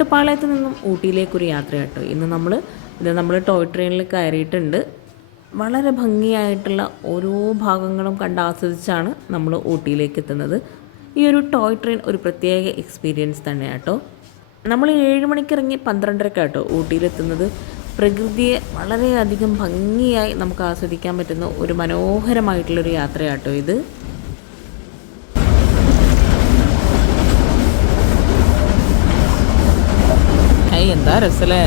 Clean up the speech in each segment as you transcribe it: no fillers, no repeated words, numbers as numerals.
മേട്ടുപ്പാളയത്ത് നിന്നും ഊട്ടിയിലേക്കൊരു യാത്ര കേട്ടോ. ഇന്ന് നമ്മൾ ടോയ് ട്രെയിനിൽ കയറിയിട്ടുണ്ട്. വളരെ ഭംഗിയായിട്ടുള്ള ഓരോ ഭാഗങ്ങളും കണ്ട് ആസ്വദിച്ചാണ് നമ്മൾ ഊട്ടിയിലേക്ക് എത്തുന്നത്. ഈ ഒരു ടോയ് ട്രെയിൻ ഒരു പ്രത്യേക എക്സ്പീരിയൻസ് തന്നെയാണ് കേട്ടോ. നമ്മൾ 7 മണിക്ക് ഇറങ്ങി 12:30 കേട്ടോ ഊട്ടിയിലെത്തുന്നത്. പ്രകൃതിയെ വളരെയധികം ഭംഗിയായി നമുക്ക് ആസ്വദിക്കാൻ പറ്റുന്ന ഒരു മനോഹരമായിട്ടുള്ളൊരു യാത്രയാട്ടോ ഇത്. എന്താ രസല്ലേ.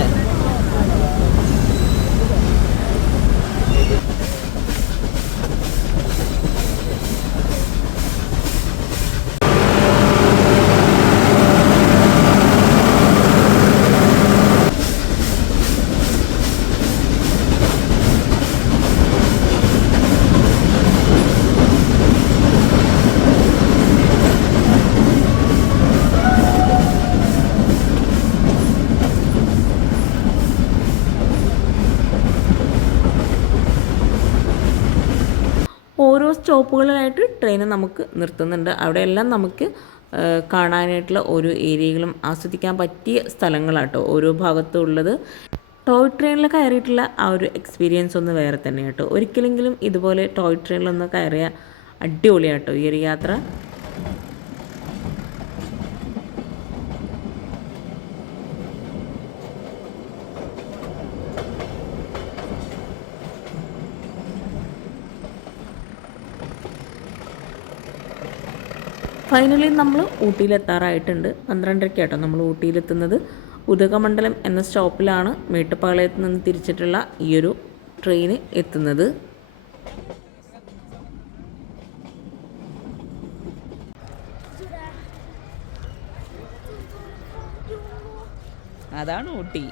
ഓരോ സ്റ്റോപ്പുകളിലായിട്ട് ട്രെയിൻ നമുക്ക് നിർത്തുന്നുണ്ട്. അവിടെയെല്ലാം നമുക്ക് കാണാനായിട്ടുള്ള ഓരോ ഏരിയകളും ആസ്വദിക്കാൻ പറ്റിയ സ്ഥലങ്ങളാട്ടോ ഓരോ ഭാഗത്തും ഉള്ളത്. ടോയ് ട്രെയിനിൽ കയറിയിട്ടുള്ള ആ ഒരു എക്സ്പീരിയൻസ് ഒന്ന് വേറെ തന്നെ കേട്ടോ. ഒരിക്കലെങ്കിലും ഇതുപോലെ ടോയ് ട്രെയിനിലൊന്ന് കയറിയ അടിപൊളിയാട്ടോ ഈ ഒരു യാത്ര. ഫൈനലി നമ്മൾ ഊട്ടിയിലെത്താറായിട്ടുണ്ട്. 12:30 കേട്ടോ നമ്മൾ ഊട്ടിയിലെത്തുന്നത്. ഉദകമണ്ഡലം എന്ന സ്റ്റോപ്പിലാണ് മേട്ടുപ്പാളയത്ത് നിന്ന് തിരിച്ചിട്ടുള്ള ഈ ഒരു ട്രെയിൻ എത്തുന്നത്. അതാണ് ഊട്ടി.